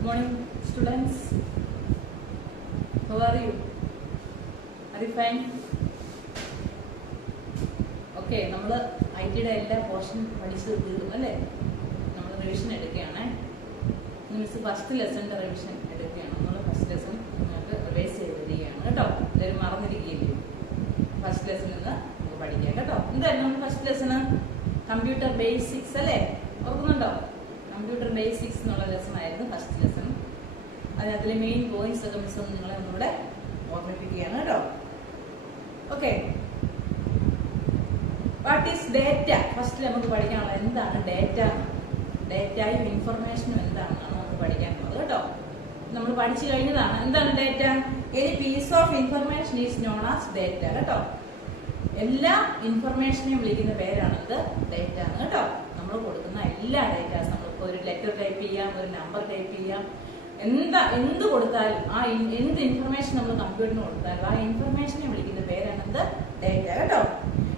Good morning, students. How are you? Are you fine? Okay, നമ്മൾ ഐടിയുടെ എല്ലാ portion പഠിച്ചു തീർന്നു അല്ലേ? നമ്മൾ റിവിഷൻ എടുക്കുകയാണ്. മിസ് ഫസ്റ്റ് ലെസന്റെ റിവിഷൻ എടുക്കുകയാണ്. നമ്മൾ ഫസ്റ്റ് ലെസൺ നിങ്ങൾക്ക് റിവൈസ് ചെയ്ത് തരികയാണ് കേട്ടോ. എല്ലാവരും മറന്നിരിക്കുകയില്ലേ? ഫസ്റ്റ് ലെസൺ നിന്ന് നമുക്ക് പഠിക്കാം കേട്ടോ. എന്തായിരുന്നു നമ്മൾ ഫസ്റ്റ് ലെസൺ? കമ്പ്യൂട്ടർ ബേസിക്സ് അല്ലേ? ഓർക്കുന്നുണ്ടോ? കമ്പ്യൂട്ടർ ബേസിക്സ് എന്നുള്ള ലെസൺ ആയിരുന്നു ഫസ്റ്റ് ലെസൺ. അതിനകത്തിലെ മെയിൻ പോയിന്റ്സ് ഒക്കെ മിസ് നിങ്ങളെ ഒന്നുകൂടെ ഓർമ്മിപ്പിക്കുകയാണ് കേട്ടോ. Okay, what is data? First നമുക്ക് പഠിക്കാനുള്ളത് എന്താണ് ഡേറ്റ. ഡേറ്റയും ഇൻഫർമേഷനും എന്താണെന്നാണ് നമുക്ക് പഠിക്കാനുള്ളത് കേട്ടോ. നമ്മൾ പഠിച്ചു കഴിഞ്ഞതാണ്. എന്താണ് data? Any piece of information is known as data കേട്ടോ. എല്ലാ ഇൻഫർമേഷനെയും വിളിക്കുന്ന പേരാണിത് ഡേറ്റ എന്ന് കേട്ടോ. നമ്മൾ കൊടുക്കുന്ന എല്ലാ ഡേറ്റാസ്, നമ്മളിപ്പോൾ ഒരു ലെറ്റർ ടൈപ്പ് ചെയ്യാം, ഒരു നമ്പർ ടൈപ്പ് ചെയ്യാം, എന്ത് കൊടുത്താലും ആ എന്ത് ഇൻഫർമേഷൻ നമ്മൾ കമ്പ്യൂട്ടറിന് കൊടുത്താലും ആ ഇൻഫർമേഷനെ വിളിക്കുന്ന പേരാണിത് ഡേറ്റ കേട്ടോ.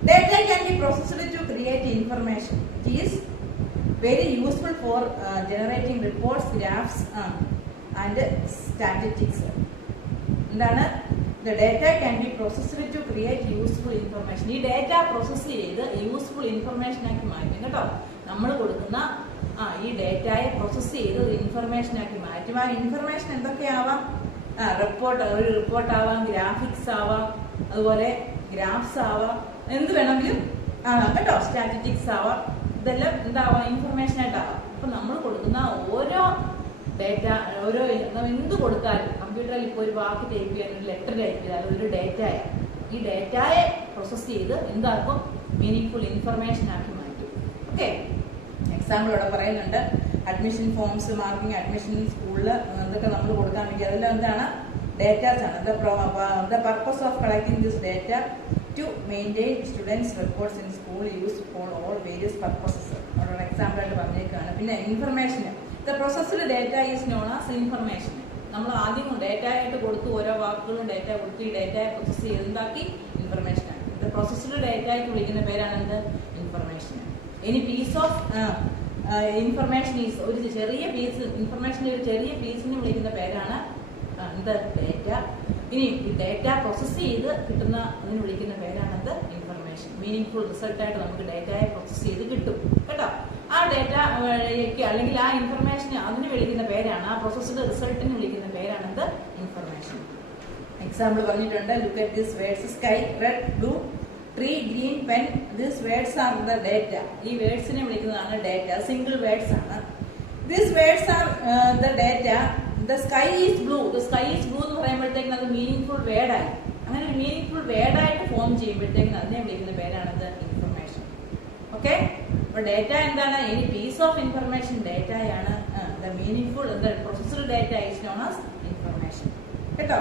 Data can be processed to create information. It is very useful for generating reports, graphs, and statistics. എന്താണ്? The data can be processed to create useful information. ഈ ഡേറ്റ പ്രോസസ് ചെയ്ത് യൂസ്ഫുൾ ഇൻഫർമേഷൻ ആക്കി മാറ്റും കേട്ടോ. നമ്മൾ കൊടുക്കുന്ന ഈ ഡേറ്റയെ പ്രോസസ് ചെയ്ത് ഒരു ഇൻഫർമേഷൻ ആക്കി മാറ്റും. ആ ഇൻഫർമേഷൻ എന്തൊക്കെയാവാം? ഒരു റിപ്പോർട്ട് ആവാം, ഗ്രാഫിക്സ് ആവാം, അതുപോലെ ഗ്രാഫ്സ് ആവാം, എന്ത് വേണമെങ്കിലും ആവാം കേട്ടോ. സ്റ്റാറ്റിസ്റ്റിക്സ് ആവാം, ഇതെല്ലാം എന്താവാം? ഇൻഫർമേഷൻ ആയിട്ടാവാം. അപ്പൊ നമ്മൾ കൊടുക്കുന്ന ഓരോ ഡേറ്റ, ഓരോ എന്ത് കൊടുത്താലും കമ്പ്യൂട്ടറിൽ ഇപ്പോൾ ഒരു വാക്ക് ടൈപ്പ് ചെയ്യാൻ, ഒരു ലെറ്റർ ടൈപ്പ് ചെയ്താൽ ഒരു ഡേറ്റയെ, ഈ ഡേറ്റയെ പ്രോസസ് ചെയ്ത് എന്താക്കും? മീനിങ് ഫുൾ ഇൻഫർമേഷൻ ആക്കി മാറ്റും. ഓക്കെ, എക്സാമ്പിൾ ഇവിടെ പറയുന്നുണ്ട്. അഡ്മിഷൻ ഫോംസ്, മാർക്കിംഗ്, അഡ്മിഷൻ സ്കൂളിൽ എന്തൊക്കെ നമ്മൾ കൊടുക്കാൻ വേണ്ടി അതെല്ലാം എന്താണ്? ഡേറ്റാസ് ആണ്. The purpose of collecting this data to maintain students records in school used for all various purposes. ഒരു എക്സാമ്പിൾ ആയിട്ട് പറഞ്ഞേക്കാണ്. പിന്നെ information, the processed data is known as information. നമ്മൾ ആദ്യം ഡേറ്റ ആയിട്ട് കൊടുത്തു, ഓരോ വാക്കുകളും ഡേറ്റ കൊടുത്ത് ഈ ഡേറ്റയെ പ്രോസസ് ചെയ്ത് എന്താക്കി? ഇൻഫർമേഷൻ ആണ്. ദ പ്രോസസ്ഡ് ഡേറ്റയ്ക്ക് വിളിക്കുന്ന പേരാണ് എന്ത്? ഇൻഫർമേഷൻ. ഇനി പീസ് ഓഫ് ഇൻഫർമേഷൻ ഈസ്, ഒരു ചെറിയ പീസ്, ഇൻഫർമേഷന്റെ ഒരു ചെറിയ പീസിന് വിളിക്കുന്ന പേരാണ് എന്ത്? ഡേറ്റ. ഇനി ഡേറ്റ പ്രോസസ് ചെയ്ത് കിട്ടുന്ന അതിന് വിളിക്കുന്ന പേരാണത് ഇൻഫർമേഷൻ. മീനിങ് ഫുൾ റിസൾട്ടായിട്ട് നമുക്ക് ഡേറ്റയെ പ്രോസസ് ചെയ്ത് കിട്ടും കേട്ടോ. ആ ഡേറ്റയ്ക്ക് അല്ലെങ്കിൽ ആ ഇൻഫർമേഷന് അതിന് വിളിക്കുന്ന പേരാണ്, ആ പ്രോസസ്ഡ് റിസൾട്ടിന് വിളിക്കുന്ന പേരാണത് ഇൻഫർമേഷൻ. എക്സാമ്പിൾ പറഞ്ഞിട്ടുണ്ട്. Look at this words: sky, red, blue, tree, green, pen. These words are the data. ഈ വേർഡ്സിനെ വിളിക്കുന്നതാണ് ഡേറ്റ. സിംഗിൾ വേർഡ്സ് ആണ്. These words are the data. The sky is blue. The sky is blue എന്ന് പറയുമ്പോഴത്തേക്കും അത് meaning full വേർഡായി. അങ്ങനെ meaning full വേർഡായിട്ട് form ചെയ്യുമ്പോഴത്തേക്കും അതിനെ വിളിക്കുന്ന പേരാണത് ഇൻഫർമേഷൻ. ഓക്കെ, അപ്പൊ ഡേറ്റ എന്താണ്? എനി പീസ് ഓഫ് ഇൻഫർമേഷൻ ഡേറ്റയാണ്. The meaning full processed data is known as information കേട്ടോ.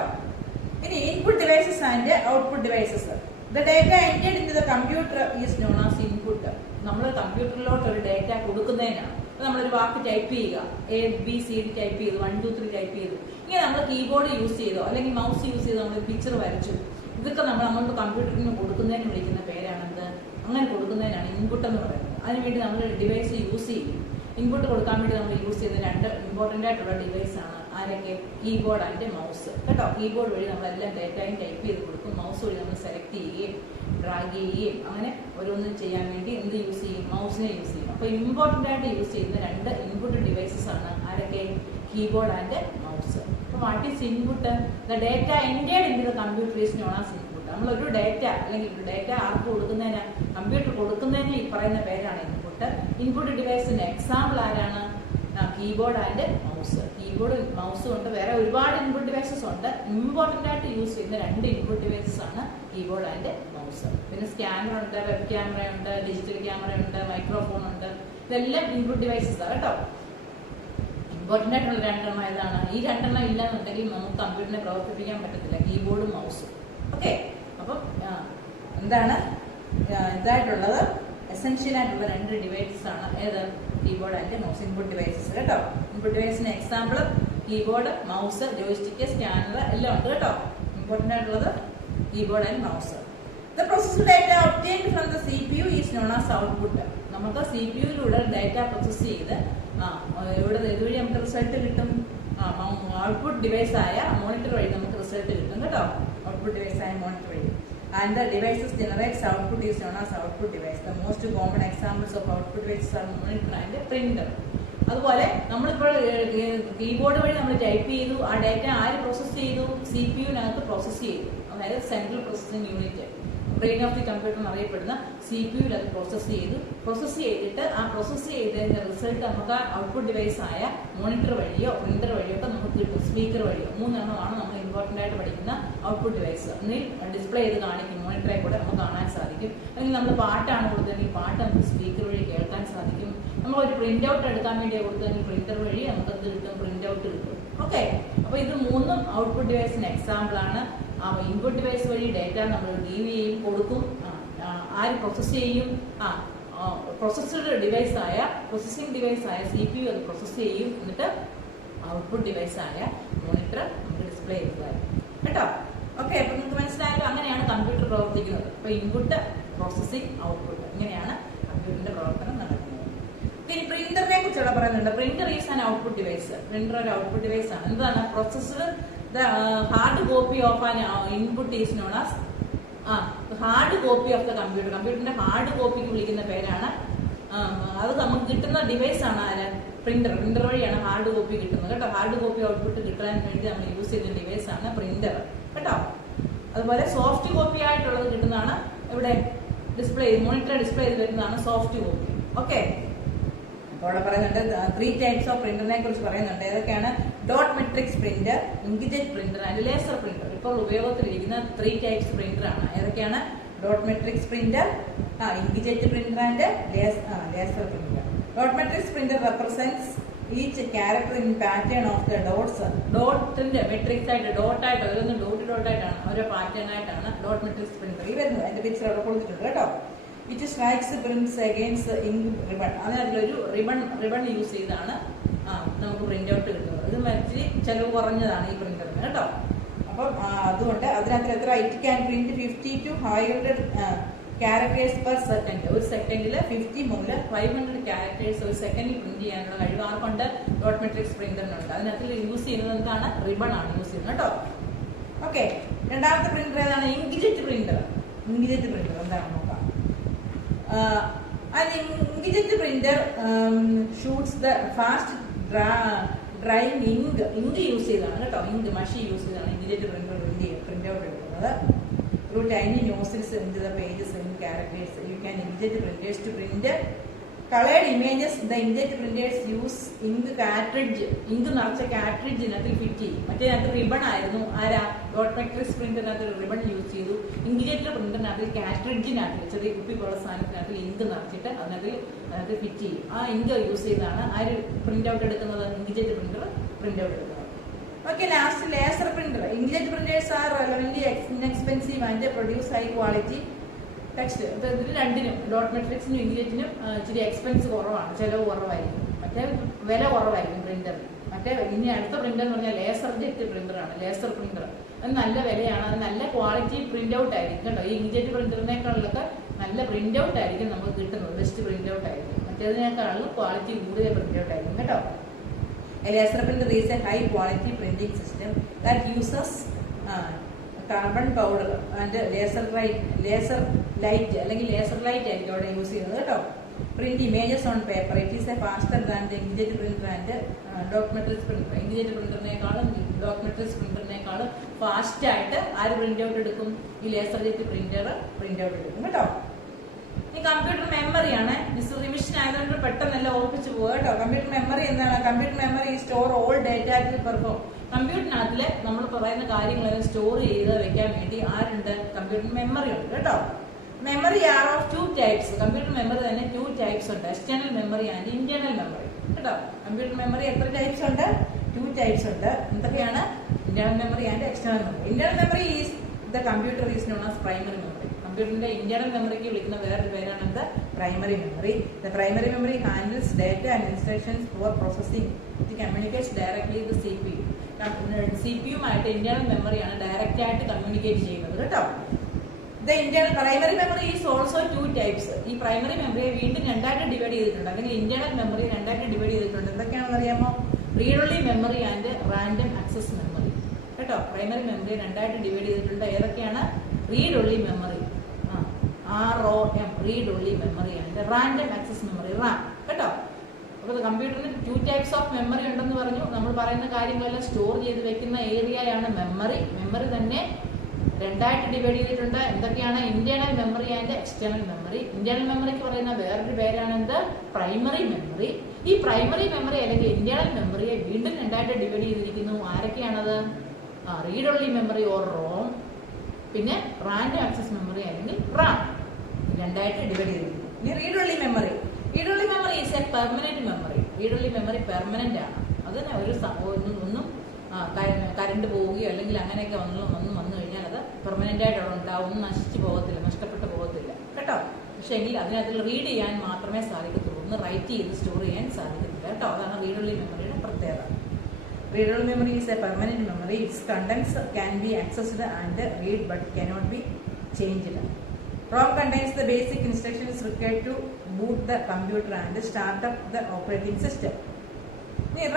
ഇനി input devices and output devices. The data entered in the computer is known as input. നമ്മൾ കമ്പ്യൂട്ടറിലോട്ട് ഒരു ഡേറ്റ കൊടുക്കുന്നതിനാണ്. നമ്മളൊരു വാക്ക് ടൈപ്പ് ചെയ്യുക, ABCD ടൈപ്പ് ചെയ്തു, 1 2 3 ടൈപ്പ് ചെയ്തു. ഇങ്ങനെ നമ്മൾ കീബോർഡ് യൂസ് ചെയ്തോ അല്ലെങ്കിൽ മൗസ് യൂസ് ചെയ്തോ നമ്മൾ പിക്ചർ വരച്ചു. ഇതൊക്കെ നമ്മൾ അങ്ങോട്ട് കമ്പ്യൂട്ടറിന് കൊടുക്കുന്നതിന് വിളിക്കുന്ന പേരാണെന്ത്? അങ്ങനെ കൊടുക്കുന്നതിനാണ് ഇൻപുട്ട് എന്ന് പറയുന്നത്. അതിനുവേണ്ടി നമ്മൾ ഡിവൈസ് യൂസ് ചെയ്യും. ഇൻപുട്ട് കൊടുക്കാൻ വേണ്ടി നമ്മൾ യൂസ് ചെയ്യുന്ന രണ്ട് ഇമ്പോർട്ടൻ്റ് ആയിട്ടുള്ള ഡിവൈസ് ആണ് ആരൊക്കെ? കീബോർഡ് ആൻഡ് മൗസ് കേട്ടോ. കീബോർഡ് വഴി നമ്മളെല്ലാം ഡേറ്റയും ടൈപ്പ് ചെയ്ത് കൊടുക്കും. മൗസ് വഴി നമ്മൾ സെലക്ട് ചെയ്യുകയും ഡ്രാഗ് ചെയ്യുകയും അങ്ങനെ ഓരോന്നും ചെയ്യാൻ വേണ്ടി എന്ത് യൂസ് ചെയ്യും? മൗസിനെ യൂസ് ചെയ്യും. അപ്പോൾ ഇമ്പോർട്ടൻ്റ് ആയിട്ട് യൂസ് ചെയ്യുന്ന രണ്ട് ഇൻപുട്ട് ഡിവൈസസ് ആണ് ആരൊക്കെ? Keyboard and mouse. അപ്പോൾ what is input? The data entered in the computer is known as input. നമ്മളൊരു ഡേറ്റ അല്ലെങ്കിൽ ഒരു ഡേറ്റ ആർക്ക് കൊടുക്കുന്നതിന്, കമ്പ്യൂട്ടർ കൊടുക്കുന്നതിന് ഈ പറയുന്ന പേരാണ് ഇൻപുട്ട്. ഇൻപുട്ട് ഡിവൈസിന്റെ എക്സാമ്പിൾ ആരാണ്? Keyboard and mouse. കീബോർഡ് മൗസും ഉണ്ട്, വേറെ ഒരുപാട് ഇൻപുട്ട് ഡിവൈസസ് ഉണ്ട്. ഇമ്പോർട്ടൻ്റ് ആയിട്ട് യൂസ് ചെയ്യുന്ന രണ്ട് ഇൻപുട്ട് ഡിവൈസസ് ആണ് കീബോർഡ് ആൻഡ് മൗസ്. പിന്നെ സ്കാനർ ഉണ്ട്, വെബ് ക്യാമറ ഉണ്ട്, ഡിജിറ്റൽ ക്യാമറ ഉണ്ട്, മൈക്രോഫോൺ ഉണ്ട്. ഇതെല്ലാം ഇൻപുട്ട് ഡിവൈസസ് ആണ് കേട്ടോ. ഇമ്പോർട്ടൻ്റ് ആയിട്ടുള്ള രണ്ടെണ്ണം ഏതാണ്? ഈ രണ്ടെണ്ണം ഇല്ലാന്നുണ്ടെങ്കിൽ നമുക്ക് കമ്പ്യൂട്ടറിനെ പ്രവർത്തിപ്പിക്കാൻ പറ്റത്തില്ല, കീബോർഡും മൗസും. ഓക്കെ, അപ്പം എന്താണ് ഇതായിട്ടുള്ളത്? എസെൻഷ്യൽ ആയിട്ടുള്ള രണ്ട് ഡിവൈസസ് ആണ് ഏത്? Keyboard and mouse. Input devices കേട്ടോ. ഇൻപുട്ട് ഡിവൈസിന് example keyboard, mouse, joystick, scanner എല്ലാം ഉണ്ട് കേട്ടോ. ഇമ്പോർട്ടൻ്റ് ആയിട്ടുള്ളത് keyboard and mouse. The processed data obtained from the CPU is known as output. നമുക്ക് CPU യിലൂടെ ഡേറ്റ പ്രോസസ് ചെയ്ത് ഇവിടെ ഇതുവഴി നമുക്ക് റിസൾട്ട് കിട്ടും. ഔട്ട്പുട്ട് ഡിവൈസ് ആയ മോണിറ്റർ വഴി നമുക്ക് റിസൾട്ട് കിട്ടും കേട്ടോ. ഔട്ട്പുട്ട് ഡിവൈസ് ആയ മോണിറ്റർ വഴി. And the devices generates output is known as output device. The most common examples of output devices are monitor and printer. അതുപോലെ നമ്മളിപ്പോൾ കീബോർഡ് വഴി നമ്മൾ ടൈപ്പ് ചെയ്തു, ആ ഡാറ്റ ആര് പ്രോസസ് ചെയ്തു? CPU-നകത്ത് പ്രോസസ് ചെയ്തു. അതായത് central processing unit, brain of the computer എന്നറിയപ്പെടുന്ന CPU-ൽ അത് പ്രോസസ് ചെയ്തിട്ട് ആ പ്രോസസ് ചെയ്തതിന്റെ റിസൾട്ട് നമുക്ക് ഔട്ട്പുട്ട് ഡിവൈസ് ആയ മോണിറ്റർ വഴിയോ പ്രിന്റർ വഴിയോ ഒക്കെ നമുക്ക് കിട്ടും. സ്പീക്കർ വഴിയോ. 3 എണ്ണമാണ് നമ്മൾ ഇമ്പോർട്ടന്റ് ആയിട്ട് പഠിക്കുന്ന ഔട്ട്പുട്ട് ഡിവൈസ്. ഒന്നിൽ ഡിസ്പ്ലേ ചെയ്ത് കാണിക്കും, മോണിറ്ററിൽ കൂടെ നമുക്ക് കാണാൻ സാധിക്കും. അല്ലെങ്കിൽ നമ്മൾ പാട്ടാണ് കൊടുത്തതെങ്കിൽ പാട്ട് നമുക്ക് സ്പീക്കർ വഴി കേൾക്കാൻ സാധിക്കും. നമ്മൾ ഒരു പ്രിന്റ് ഔട്ട് എടുക്കാൻ വേണ്ടി കൊടുത്തതെങ്കിൽ പ്രിന്റർ വഴി നമുക്ക് എന്ത് കിട്ടും? പ്രിന്റ് ഔട്ട് കിട്ടും. ഓക്കെ, അപ്പൊ ഇത് 3 ഔട്ട്പുട്ട് ഡിവൈസിന് എക്സാമ്പിൾ ആണ്. ആ ഇൻപുട്ട് ഡിവൈസ് വഴി ഡാറ്റ നമ്മൾ DVA കൊടുക്കും, ആര് പ്രോസസ് ചെയ്യും? പ്രോസസ്സഡ് ഡിവൈസ് ആയ പ്രോസസ്സിംഗ് ഡിവൈസ് ആയ CPU അത് പ്രോസസ് ചെയ്യും. എന്നിട്ട് ഔട്ട്പുട്ട് ഡിവൈസ് ആയ മോണിറ്റർ നമുക്ക് ഡിസ്പ്ലേ ചെയ്തതായിരിക്കും കേട്ടോ. ഓക്കെ, അപ്പൊ നിങ്ങൾക്ക് മനസ്സിലായല്ലോ, അങ്ങനെയാണ് കമ്പ്യൂട്ടർ പ്രവർത്തിക്കുന്നത്. അപ്പൊ ഇൻപുട്ട്, പ്രോസസ്സിംഗ്, ഔട്ട്പുട്ട്, ഇങ്ങനെയാണ് കമ്പ്യൂട്ടറിന്റെ പ്രവർത്തനം നടക്കുന്നത്. ഇനി പ്രിന്ററിനെ കുറിച്ചുള്ള പറയുന്നുണ്ട്. Printer is an output device. Printer ഒരു ഔട്ട്പുട്ട് ഡിവൈസ് ആണ്. എന്താണ്? Processed the hard copy of an input is known as hard copy of the computer. കമ്പ്യൂട്ടറിന്റെ ഹാർഡ് കോപ്പിക്ക് വിളിക്കുന്ന പേരാണ്. അത് നമുക്ക് കിട്ടുന്ന ഡിവൈസ് ആണ് ആര്? പ്രിന്റർ. പ്രിന്റർ വഴിയാണ് ഹാർഡ് കോപ്പി കിട്ടുന്നത് കേട്ടോ. ഹാർഡ് കോപ്പി ഔട്ട്പുട്ട് കിട്ടാൻ വേണ്ടി നമ്മൾ യൂസ് ചെയ്യുന്ന ഡിവൈസ് ആണ് പ്രിന്റർ കേട്ടോ. അതുപോലെ സോഫ്റ്റ് കോപ്പി ആയിട്ടുള്ളത് കിട്ടുന്നതാണ് ഇവിടെ ഡിസ്പ്ലേ, മോണിറ്റർ ഡിസ്പ്ലേ ചെയ്ത് വരുന്നതാണ് സോഫ്റ്റ് കോപ്പി. ഓക്കെ, അവിടെ പറയുന്നുണ്ട് 3 ടൈപ്സ് ഓഫ് പ്രിന്ററിനെ കുറിച്ച് പറയുന്നുണ്ട്. ഏതൊക്കെയാണ്? Dot matrix printer, inkjet printer and laser printer. ഇപ്പോൾ ഉപയോഗത്തിലിരിക്കുന്ന 3 ടൈപ്സ് പ്രിന്റർ ആണ്. ഏതൊക്കെയാണ്? Dot matrix printer, inkjet printer and laser printer. Dot matrix printer represents each character in pattern of the dots. ഡോട്ടിന്റെ matrix ആയിട്ട്, dot ആയിട്ട്, അതൊന്നും dot ആയിട്ടാണ്, ഓരോ പാറ്റേൺ ആയിട്ടാണ് ഡോട്ട് മെട്രിക്സ് പ്രിന്റർ ഈ വരുന്നത്. അതിന്റെ പിക്ചർ അവിടെ കൊടുത്തിട്ടുണ്ട് കേട്ടോ. Which strikes prints against ink ribbon. അതിനകത്തൊരു റിബൺ യൂസ് ചെയ്താണ് നമുക്ക് പ്രിന്റ് ഔട്ട് കിട്ടുന്നത്. ഇത് ഇച്ചിരി ചെലവ് കുറഞ്ഞതാണ് ഈ പ്രിന്ററിന് കേട്ടോ. അപ്പം അതുകൊണ്ട് അതിനകത്ത് എത്ര? It can print 50 to 500 characters per second. ഒരു സെക്കൻഡിൽ 50 മുതൽ 500 ക്യാരക്ടേഴ്സ് ഒരു സെക്കൻഡിൽ പ്രിന്റ് ചെയ്യാനുള്ള കഴിവ് ആർക്കുണ്ട്? Dot matrix പ്രിന്ററിനുണ്ട്. അതിനകത്ത് യൂസ് ചെയ്യുന്നത് എന്താണ്? റിബൺ ആണ് യൂസ് ചെയ്യുന്നത് കേട്ടോ. ഓക്കെ, രണ്ടാമത്തെ പ്രിന്റർ ഏതാണ്? Inkjet printer. ഇങ്ക്ജെറ്റ് പ്രിന്റർ എന്താണെന്ന് നോക്കാം. An inkjet printer shoots the fast drying ink use ചെയ്താണ് കേട്ടോ. ഇങ്ക് മഷി യൂസ് ചെയ്താണ് ഇങ്ക്ജെറ്റ് പ്രിന്റർ പ്രിന്റ് ഔട്ട് എടുക്കുന്നത്. Through tiny nozzles into the pages and characters, you can inkjet printers to print colored images. The inkjet printers use ink cartridge. Ink നിറച്ച കാർട്രിഡ്ജിനകത്ത് fit ചെയ്യും. മറ്റേതിനകത്ത് ribbon ആയിരുന്നു. ആരാ? Dot matrix പ്രിന്ററിനകത്ത് ribbon use ചെയ്തു. Inkjet പ്രിന്ററിനകത്ത് കാർട്രിഡ്ജിനകത്ത് ചെറിയ കുപ്പിക്കുള്ള സാധനത്തിനകത്ത് ഇങ്ക് നിറച്ചിട്ട് അതിനകത്ത് ഫിറ്റ് ചെയ്യും. ആ ഇങ്ക് യൂസ് ചെയ്താണ് ആര് പ്രിന്റ് ഔട്ട് എടുക്കുന്നത്? ഇങ്ക്ജെറ്റ് പ്രിന്റർ പ്രിന്റ് ഔട്ട് എടുക്കുന്നത്. Okay, last laser printer. Inkjet printers are relevantly inexpensive and produce high quality text. ഇതിന് രണ്ടിനും, ഡോട്ട് മെട്രിക്സിനും ഇങ്ക്ജെറ്റിനും ഇച്ചിരി എക്സ്പെൻസ് കുറവാണ്, ചിലവ് കുറവായിരിക്കും. മറ്റേ വില കുറവായിരിക്കും പ്രിന്ററിന്. മറ്റേ ഇനി അടുത്ത പ്രിന്റർ എന്ന് പറഞ്ഞാൽ ലേസർ ജെറ്റ് പ്രിന്ററാണ്. ലേസർ പ്രിന്റർ അത് നല്ല വിലയാണ്. അത് നല്ല ക്വാളിറ്റി പ്രിന്റ് ഔട്ട് ആയിരിക്കും കേട്ടോ. ഈ ഇങ്ക്ജെറ്റ് പ്രിന്ററിനേക്കാളൊക്കെ നല്ല പ്രിന്റ് ഔട്ട് ആയിരിക്കും നമുക്ക് കിട്ടുന്നത്. ബെസ്റ്റ് പ്രിന്റ് ഔട്ട് ആയിരിക്കും. മറ്റേതിനേക്കാളും ക്വാളിറ്റി കൂടിയ പ്രിന്റ് ഔട്ട് ആയിരിക്കും കേട്ടോ. A laser printer is a high quality printing system that uses carbon powder and laser light അല്ലെങ്കിൽ ലേസർ ലൈറ്റ് ആയിരിക്കും അവിടെ യൂസ് ചെയ്യുന്നത് കേട്ടോ. Print images on paper. It is a faster than the inkjet printer and dot matrix printer. Inkjet പ്രിന്ററിനേക്കാളും dot matrix പ്രിന്ററിനേക്കാളും fast ആയിട്ട് ആര് print out എടുക്കും? ഈ laser jet printer print out എടുക്കും കേട്ടോ. ഈ കമ്പ്യൂട്ടർ മെമ്മറിയാണ്. റിവിഷൻ ആയതുകൊണ്ട് പെട്ടെന്നല്ല ഓർപ്പിച്ചു പോകുക കേട്ടോ. കമ്പ്യൂട്ടർ മെമ്മറി എന്താണ്? Computer memory store all data to perform. കമ്പ്യൂട്ടറിനകത്തില് നമ്മൾ പറയുന്ന കാര്യങ്ങളെല്ലാം സ്റ്റോർ ചെയ്ത് വെക്കാൻ വേണ്ടി ആരുണ്ട്? കമ്പ്യൂട്ടർ മെമ്മറി ഉണ്ട് കേട്ടോ. Memory are of 2 types. Computer memory തന്നെ 2 ടൈപ്സ് ഉണ്ട്. External memory and internal memory കേട്ടോ. കമ്പ്യൂട്ടർ മെമ്മറി എത്ര ടൈപ്സ് ഉണ്ട്? 2 ടൈപ്സ് ഉണ്ട്. എന്തൊക്കെയാണ്? Internal memory and external memory. Internal memory is the computer is known as primary memory. കമ്പ്യൂട്ടറിന്റെ internal മെമ്മറിക്ക് വിളിക്കുന്ന വേറൊരു പേരാണ് എന്ത്? Primary memory. The primary memory handles data and instructions for processing. It communicates directly with CPU. CPU-യുമായിട്ട് internal മെമ്മറിയാണ് direct ആയിട്ട് communicate ചെയ്യുന്നത് കേട്ടോ. The internal primary memory is also 2 types. ഈ പ്രൈമറി മെമ്മറിയെ വീണ്ടും രണ്ടായിട്ട് ഡിവൈഡ് ചെയ്തിട്ടുണ്ട്. അല്ലെങ്കിൽ ഇന്റേണൽ മെമ്മറി രണ്ടായിട്ട് ഡിവൈഡ് ചെയ്തിട്ടുണ്ട്. എന്തൊക്കെയാണെന്ന് അറിയാമോ? Read only memory and random access memory കേട്ടോ. പ്രൈമറി മെമ്മറി രണ്ടായിട്ട് ഡിവൈഡ് ചെയ്തിട്ടുണ്ട്. ഏതൊക്കെയാണ്? Read only memory, ROM read only memory and random access memory, Ram കേട്ടോ. അപ്പോൾ കമ്പ്യൂട്ടറിന് 2 ടൈപ്സ് ഓഫ് മെമ്മറി ഉണ്ടെന്ന് പറഞ്ഞു. നമ്മൾ പറയുന്ന കാര്യങ്ങളെല്ലാം സ്റ്റോർ ചെയ്ത് വെക്കുന്ന ഏരിയയാണ് മെമ്മറി. മെമ്മറി തന്നെ രണ്ടായിട്ട് ഡിവൈഡ് ചെയ്തിട്ടുണ്ട്. എന്തൊക്കെയാണ്? Internal memory and external memory. Internal മെമ്മറിക്ക് പറയുന്ന വേറൊരു പേരാണ് എന്ത്? Primary memory. ഈ പ്രൈമറി മെമ്മറി അല്ലെങ്കിൽ ഇന്റേണൽ മെമ്മറിയെ വീണ്ടും രണ്ടായിട്ട് ഡിവൈഡ് ചെയ്തിരിക്കുന്നു. ആരൊക്കെയാണത്? Read only memory or ROM, പിന്നെ റാൻഡം ആക്സസ് മെമ്മറി അല്ലെങ്കിൽ റാം, രണ്ടായിട്ട് ഡിവൈഡ് ചെയ്തിരിക്കുന്നു. ഇനി read only memory. Read only memory is a permanent memory. Read only memory permanent ആണ്. അതിന് ഒരു ഒന്നും കറണ്ട് പോവുകയോ അല്ലെങ്കിൽ അങ്ങനെയൊക്കെ ഒന്നും വന്നു കഴിഞ്ഞാൽ അത് പെർമനന്റ് ആയിട്ട് അവിടെ ഉണ്ടാവും. ഒന്നും നശിച്ചു പോകത്തില്ല, നഷ്ടപ്പെട്ടു പോകത്തില്ല കേട്ടോ. പക്ഷേ എങ്കിൽ അതിനകത്ത് റീഡ് ചെയ്യാൻ മാത്രമേ സാധിക്കത്തുള്ളൂ. ഒന്ന് റൈറ്റ് ചെയ്ത് സ്റ്റോർ ചെയ്യാൻ സാധിക്കത്തില്ല കേട്ടോ. അതാണ് റീഡ് ഓൺലി മെമ്മറിയുടെ പ്രത്യേകത. Read only memory is a permanent memory. Its contents can be accessed and read but cannot be changed. ROM contains the basic instructions required to boot the computer and start up the operating system.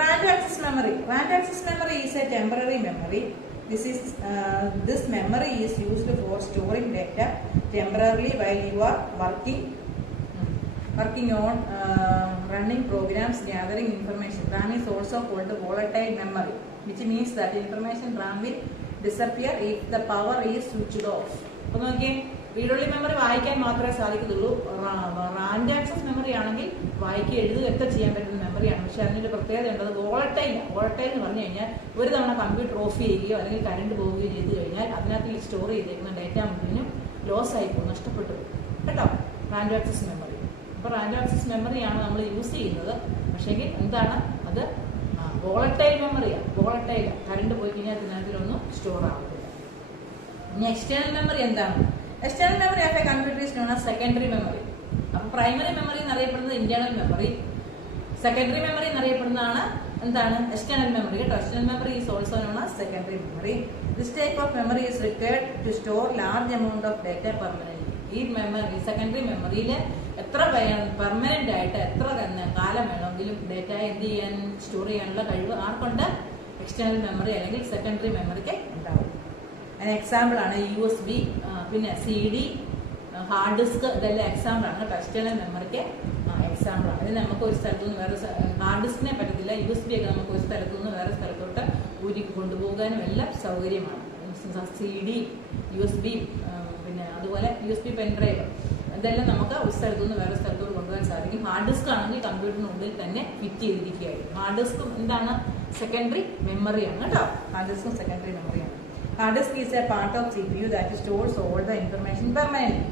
Random access memory. Random access memory is a temporary memory. This memory is used for storing data temporarily while you are working on running programs, gathering information. RAM is also called volatile memory, which means that information RAM will disappear if the power is switched off. അപ്പോൾ നോക്കിയേ, read only memory വായിക്കാൻ മാത്രമേ സാധിക്കത്തുള്ളൂ. Random access memory ആണെങ്കിൽ വായിക്കുക എഴുതുകയൊക്കെ ചെയ്യാൻ പറ്റുന്ന മെമ്മറിയാണ്. പക്ഷെ അതിനൊരു പ്രത്യേകത ഉണ്ട്, അത് വോളറ്റൈൽ. വോളറ്റൈൽ എന്ന് പറഞ്ഞു കഴിഞ്ഞാൽ ഒരു തവണ കമ്പ്യൂട്ടർ ഓഫ് ചെയ്യുകയോ അല്ലെങ്കിൽ കറണ്ട് പോവുകയോ ചെയ്തു കഴിഞ്ഞാൽ അതിനകത്ത് സ്റ്റോർ ചെയ്തിരിക്കുന്ന ഡേറ്റ മുഴുവനും ലോസ് ആയിപ്പോകും, നഷ്ടപ്പെട്ടു കേട്ടോ. Random access memory. അപ്പോൾ റാൻഡം ആക്സസ് മെമ്മറിയാണ് നമ്മൾ യൂസ് ചെയ്യുന്നത്. പക്ഷേങ്കിൽ എന്താണ് അത്? വോളറ്റൈൽ മെമ്മറിയാണ്. വോളറ്റൈൽ, കറണ്ട് പോയി കഴിഞ്ഞാൽ അതിനകത്തിലൊന്നും സ്റ്റോർ ആവത്തില്ല. ഇനി എക്സ്റ്റേണൽ മെമ്മറി എന്താണ്? External memory of a computer is known as secondary memory. അപ്പോൾ പ്രൈമറി മെമ്മറി എന്നറിയപ്പെടുന്നത് ഇന്റേണൽ മെമ്മറി, സെക്കൻഡറി മെമ്മറി എന്നറിയപ്പെടുന്നതാണ് എന്താണ്? എക്സ്റ്റേണൽ മെമ്മറി കേട്ടോ. External memory is also known as secondary memory. This type of memory is required to store large amount of data permanent. ഈ memory, secondary മെമ്മറിയിൽ എത്ര permanent ആയിട്ട് എത്ര കാലം വേണമെങ്കിലും ഡേറ്റ എന്ത് ചെയ്യാൻ, സ്റ്റോർ ചെയ്യാനുള്ള കഴിവ് ആർക്കുണ്ട്? എക്സ്റ്റേണൽ മെമ്മറി അല്ലെങ്കിൽ സെക്കൻഡറി മെമ്മറിക്ക് ഉണ്ടാവും. അതിന് എക്സാമ്പിൾ ആണ് USB, പിന്നെ CD, ഹാർഡ് ഡിസ്ക്. ഇതെല്ലാം എക്സാമ്പിൾ ആണ് കേട്ടോ. എക്സ്റ്റേണൽ മെമ്മറിക്ക് എക്സാമ്പിൾ ആണ്. ഇത് നമുക്ക് ഒരു സ്ഥലത്തു നിന്ന് വേറെ, ഹാർഡ് ഡിസ്കിനെ പറ്റത്തില്ല. USB ഒക്കെ നമുക്ക് ഒരു സ്ഥലത്തു നിന്ന് വേറെ സ്ഥലത്തോട്ട് ഊരി കൊണ്ടുപോകാനും എല്ലാം സൗകര്യമാണ്. CD, USB, പിന്നെ അതുപോലെ USB പെൻഡ്രൈവ്, ഇതെല്ലാം നമുക്ക് ഒരു സ്ഥലത്തു നിന്ന് വേറെ സ്ഥലത്തോട്ട് കൊണ്ടുപോകാൻ സാധിക്കും. ഹാർഡ് ഡിസ്ക് ആണെങ്കിൽ കമ്പ്യൂട്ടറിനുള്ളിൽ തന്നെ ഫിറ്റ് ചെയ്തിരിക്കുകയായിരിക്കും. ഹാർഡ് ഡിസ്ക് എന്താണ്? സെക്കൻഡറി മെമ്മറിയാണ് കേട്ടോ. ഹാർഡ് ഡിസ്കും സെക്കൻഡറി മെമ്മറിയാണ്. Hard disk is a part of CPU that stores all the information permanently.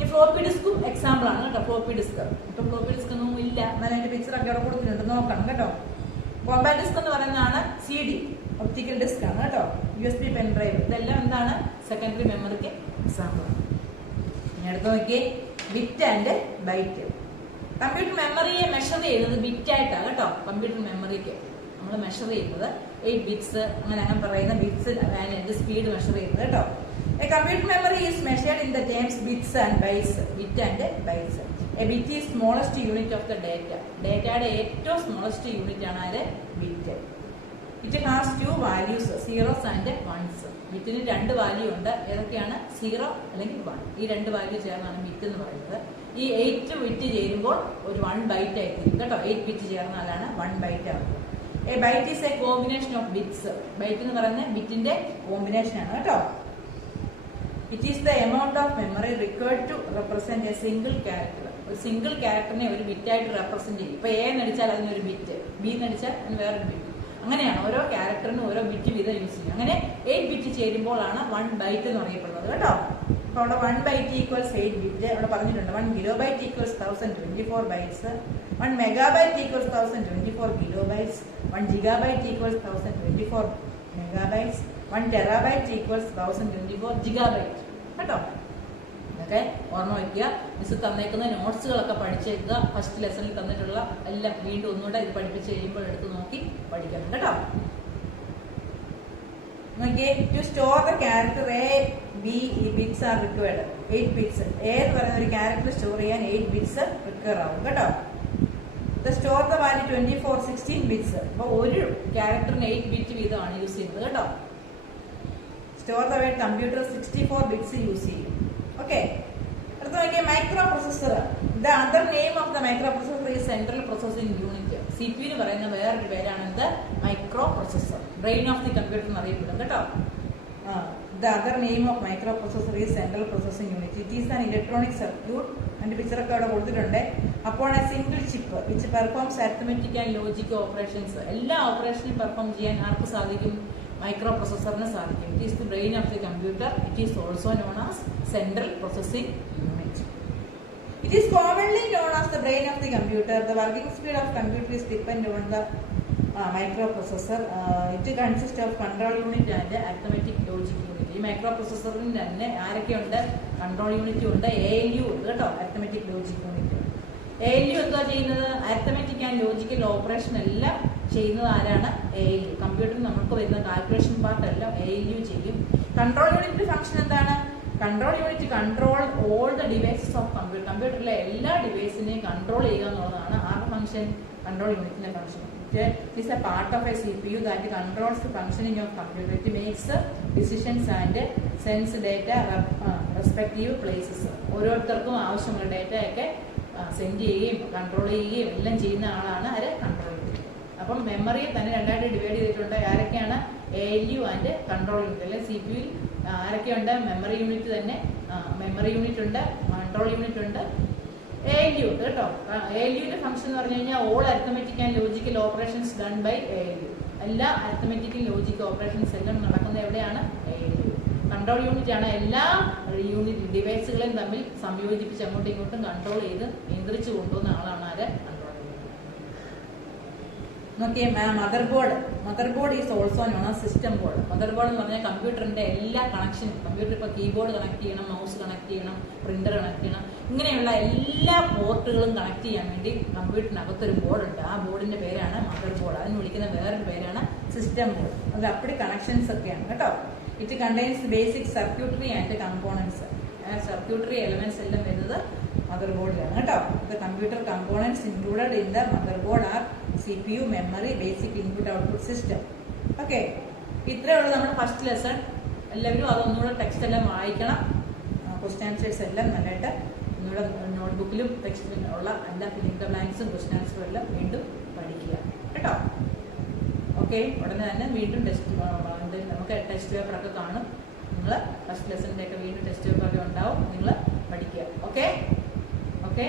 ഈ ഫ്ലോപ്പി ഡിസ്കും എക്സാമ്പിൾ ആണ് കേട്ടോ. ഫ്ലോപ്പി ഡിസ്ക്, ഇപ്പൊ ഫ്ലോപ്പി ഡിസ്ക് ഒന്നും ഇല്ല, എന്നാലും അതിന്റെ പിക്ചർ ഒക്കെ അവിടെ കൊടുത്തിട്ടുണ്ട്, നോക്കണം കേട്ടോ. കോമ്പാക്ട് ഡിസ്ക് എന്ന് പറയുന്നതാണ് CD, ഒപ്റ്റിക്കൽ ഡിസ്ക് ആണ് കേട്ടോ. USB പെൻഡ്രൈവ്, ഇതെല്ലാം എന്താണ്? സെക്കൻഡറി മെമ്മറിക്ക് എക്സാമ്പിൾ ആണ്. ഇനി അടുത്ത് നോക്കിയേ, ബിറ്റ് ആൻഡ് ബൈറ്റ്. കമ്പ്യൂട്ടർ മെമ്മറിയെ മെഷർ ചെയ്യുന്നത് ബിറ്റ് ആയിട്ടാണ് കേട്ടോ. കമ്പ്യൂട്ടർ മെമ്മറിക്ക് നമ്മൾ മെഷർ ചെയ്യുന്നത് 8 ബിറ്റ്സ്, അങ്ങനെ പറയുന്ന ബിറ്റ്സ് അതിന്റെ സ്പീഡ് മെഷർ ചെയ്യുന്നത് കേട്ടോ. A computer memory is measured in the terms bits and bytes. Bit and bytes. A bit is smallest unit of the data. Dataയുടെ ഏറ്റവും സ്മോളസ്റ്റ് യൂണിറ്റ് ആണ് അതിലെ bit. It has 2 values, zeros and ones. ബിറ്റിന് 2 value ഉണ്ട്. ഏതൊക്കെയാണ്? 0 അല്ലെങ്കിൽ 1. ഈ 2 value ചേർന്നാണ് bit എന്ന് പറയുന്നത്. ഈ 8 ബിറ്റ് ചേരുമ്പോൾ ഒരു 1 ബൈറ്റ് ആയിരിക്കും കേട്ടോ. 8 ബിറ്റ് ചേർന്നാലാണ് 1 ബൈറ്റ് ആവുന്നത്. A byte is a combination of bits. Byte എന്ന് പറയുന്നത് ബിറ്റിന്റെ കോമ്പിനേഷൻ ആണ് കേട്ടോ. It is the amount of memory required to represent a single character. ഒരു സിംഗിൾ ക്യാരക്ടറിനെ ഒരു ബിറ്റായിട്ട് റെപ്രസെന്റ് ചെയ്യും. ഇപ്പൊ A നടിച്ചാൽ അതിനൊരു ബിറ്റ്, B നടിച്ചാൽ അതിന് വേറൊരു ബിറ്റ്, അങ്ങനെയാണ് ഓരോ ക്യാരക്ടറിനും ഓരോ ബിറ്റ് വീതം യൂസ് ചെയ്യും. അങ്ങനെ 8 ബിറ്റ് ചേരുമ്പോഴാണ് 1 ബൈറ്റ് എന്ന് അറിയപ്പെടുന്നത് കേട്ടോ. അപ്പൊ അവിടെ 1 ബൈറ്റ് ഈക്വൽസ് 8 ബിറ്റ് അവിടെ പറഞ്ഞിട്ടുണ്ട്. 1 kilobyte equals 1024 bytes, 1 megabyte equals 1024 kilobytes, 1 gigabyte equals 1024 megabytes, 1 terabyte equals 1024 gigabyte കേട്ടോ. ഇതൊക്കെ ഓർമ്മ വയ്ക്കുക. മിസ് തന്നേക്കുന്ന നോട്ട്സുകളൊക്കെ പഠിച്ചേക്കുക. ഫസ്റ്റ് ലെസണിൽ തന്നിട്ടുള്ള എല്ലാം വീണ്ടും ഒന്നുകൂടെ ഇത് പഠിപ്പിച്ച് കഴിയുമ്പോൾ എടുത്ത് നോക്കി പഠിക്കണം കേട്ടോ. To store the character A, B bits are required. 8 bits. A എന്ന് പറയുന്ന ഒരു ക്യാരക്ടർ സ്റ്റോർ ചെയ്യാൻ 8 ബിറ്റ്സ് റിക്വയർ ആവും കേട്ടോ. Store the value 24 16 bits. അപ്പോൾ ഒരു ക്യാരക്ടറിന് 8 ബിറ്റ് വീതമാണ് യൂസ് ചെയ്യുന്നത് കേട്ടോ. Store the word computer 64 bits use ചെയ്യും. ഓക്കെ, അടുത്ത നോക്കിയാൽ micro processor. The other name of the micro processor ഈ സെൻട്രൽ പ്രോസസിംഗ് യൂണിറ്റ്. CPU എന്ന് പറയുന്ന വേറൊരു പേരാണ് എന്ത്? Micro processor. Brain of the computer എന്ന് അറിയപ്പെടും കേട്ടോ. The other name of microprocessor is central processing unit. It is an electronic circuit and picture ഒക്കെ അവിടെ കൊടുത്തിട്ടുണ്ട്. Upon a single chip which performs arithmetic and logic operations. എല്ലാ ഓപ്പറേഷനും perform ചെയ്യാൻ ആർക്ക് സാധിക്കും? Micro പ്രൊസസ്സറിന് സാധിക്കും. It is the brain of the computer. It is also known as central processing unit. It is commonly known as the brain of the computer. The working speed of computer is dependent on the microprocessor. It consists of control unit and arithmetic logic unit. ഈ micro പ്രൊസസ്സറിന് തന്നെ ആരൊക്കെയുണ്ട്? Control യൂണിറ്റും ഉണ്ട്, ALU ഉണ്ട് കേട്ടോ, arithmetic logic unit. ALU എന്താ ചെയ്യുന്നത്? Arithmetic and logical operation എല്ലാം ചെയ്യുന്നത് ആരാണ്? ALU. കമ്പ്യൂട്ടറിൽ നമുക്ക് വരുന്ന കാൽക്കുലേഷൻ പാർട്ട് എല്ലാം ALU ചെയ്യും. കൺട്രോൾ യൂണിറ്റിന്റെ ഫംഗ്ഷൻ എന്താണ്? Control unit control all the devices of computer. കമ്പ്യൂട്ടറിലെ എല്ലാ ഡിവൈസിനെയും കൺട്രോൾ ചെയ്യുക എന്നുള്ളതാണ് ആരുടെ ഫംഗ്ഷൻ? കൺട്രോൾ യൂണിറ്റിന്റെ function. It is a part of a CPU that controls the functioning of computer. It makes decisions and sends data respective places. ഓരോരുത്തർക്കും ആവശ്യമുള്ള ഡേറ്റയൊക്കെ send ചെയ്യുകയും കൺട്രോൾ ചെയ്യുകയും എല്ലാം ചെയ്യുന്ന ആളാണ് ആര്? Control unit. അപ്പം മെമ്മറിയെ തന്നെ രണ്ടായിട്ട് ഡിവൈഡ് ചെയ്തിട്ടുണ്ട്. ആരൊക്കെയാണ്? ALU and control unit. അല്ലെങ്കിൽ CPU ആരൊക്കെയുണ്ട്? മെമ്മറി യൂണിറ്റ് തന്നെ, മെമ്മറി യൂണിറ്റ് ഉണ്ട്, കൺട്രോൾ യൂണിറ്റ് ഉണ്ട്, ALU ഉണ്ട് കേട്ടോ. ALUവിന്റെ ഫംഗ്ഷൻ എന്ന് പറഞ്ഞു കഴിഞ്ഞാൽ all arithmetic and logical operations done by ALU. എല്ലാ അരിത്തമെറ്റിക്കൽ ലോജിക്കൽ ഓപ്പറേഷൻസ് എല്ലാം നടക്കുന്നത് എവിടെയാണ്? ALU. കൺട്രോൾ യൂണിറ്റ് ആണ് എല്ലാ യൂണിറ്റ് ഡിവൈസുകളെയും തമ്മിൽ സംയോജിപ്പിച്ച് അങ്ങോട്ടും ഇങ്ങോട്ടും കൺട്രോൾ ചെയ്ത് നിയന്ത്രിച്ചു കൊണ്ടുപോകുന്ന ആളാണ് ആര്? Control unit. നോക്കിയേ, mother board. Mother board is also known as system board. Mother board എന്ന് പറഞ്ഞാൽ കമ്പ്യൂട്ടറിന്റെ എല്ലാ കണക്ഷനും, കമ്പ്യൂട്ടർ ഇപ്പോൾ കീബോർഡ് കണക്ട് ചെയ്യണം, മൗസ് കണക്ട് ചെയ്യണം, പ്രിന്റർ കണക്ട് ചെയ്യണം, ഇങ്ങനെയുള്ള എല്ലാ പോർട്ടുകളും കണക്ട് ചെയ്യാൻ വേണ്ടി കമ്പ്യൂട്ടറിനകത്തൊരു ബോർഡുണ്ട്. ആ ബോർഡിന്റെ പേരാണ് മദർ ബോർഡ്. അതിന് വിളിക്കുന്ന വേറൊരു പേരാണ് സിസ്റ്റം ബോർഡ്. അത് അപ്പടി കണക്ഷൻസ് ഒക്കെയാണ് കേട്ടോ. It contains basic circuitry and components. Circuitry elements എല്ലാം വരുന്നത് മദർ ബോർഡിലാണ് കേട്ടോ. The computer components included in the motherboard are CPU, memory, basic input output system. Okay, ഇത്രയേ ഉള്ളൂ നമ്മുടെ ഫസ്റ്റ് ലെസൺ. എല്ലാവരും അതൊന്നുകൂടെ ടെക്സ്റ്റ് എല്ലാം വായിക്കണം. ക്വസ്റ്റ്യൻ ആൻസേഴ്സ് എല്ലാം നല്ലതായിട്ട് നിങ്ങളുടെ നോട്ട്ബുക്കിലും ടെക്സ്റ്റിലും ഉള്ള എല്ലാ ഫില്ലിംഗ് ദ ബ്ലാങ്ക്സും ക്വസ്റ്റ്യൻ ആൻസറും എല്ലാം വീണ്ടും പഠിക്കുക കേട്ടോ. ഓക്കെ, ഉടനെ തന്നെ വീണ്ടും നമുക്ക് ടെക്സ്റ്റ് പേപ്പറൊക്കെ കാണും. നിങ്ങൾ ഫസ്റ്റ് ലെസണിൻ്റെ ഒക്കെ വീണ്ടും ടെക്സ്റ്റ് പേപ്പറൊക്കെ ഉണ്ടാവും. നിങ്ങൾ പഠിക്കുക. ഓക്കെ ഓക്കെ,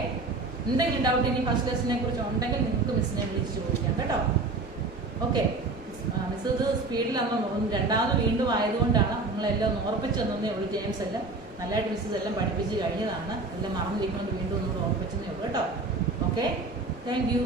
എന്തെങ്കിലും ഡൗട്ട് ഇനി ഫസ്റ്റ് ലെസണിനെ കുറിച്ച് ഉണ്ടെങ്കിൽ നിങ്ങൾക്ക് മിസ്സിനെ വിളിച്ച് ചോദിക്കാം കേട്ടോ. ഓക്കെ, മിസ് ഇത് സ്പീഡിലാകുമ്പോൾ രണ്ടാമത് വീണ്ടും ആയതുകൊണ്ടാണ് നിങ്ങളെല്ലാം ഒന്ന് ഓർപ്പിച്ച് തന്നേ ഉള്ളൂ. ജെയിംസ് എല്ലാം നല്ലതായിട്ട് മിസ്സസ് എല്ലാം പഠിപ്പിച്ച് കഴിഞ്ഞതാണ്. എല്ലാം മറന്നിരിക്കുന്നത് വീണ്ടും ഒന്നുകൂടെ ഓർപ്പിച്ചെന്നേ ഉള്ളൂ കേട്ടോ. Okay, thank you.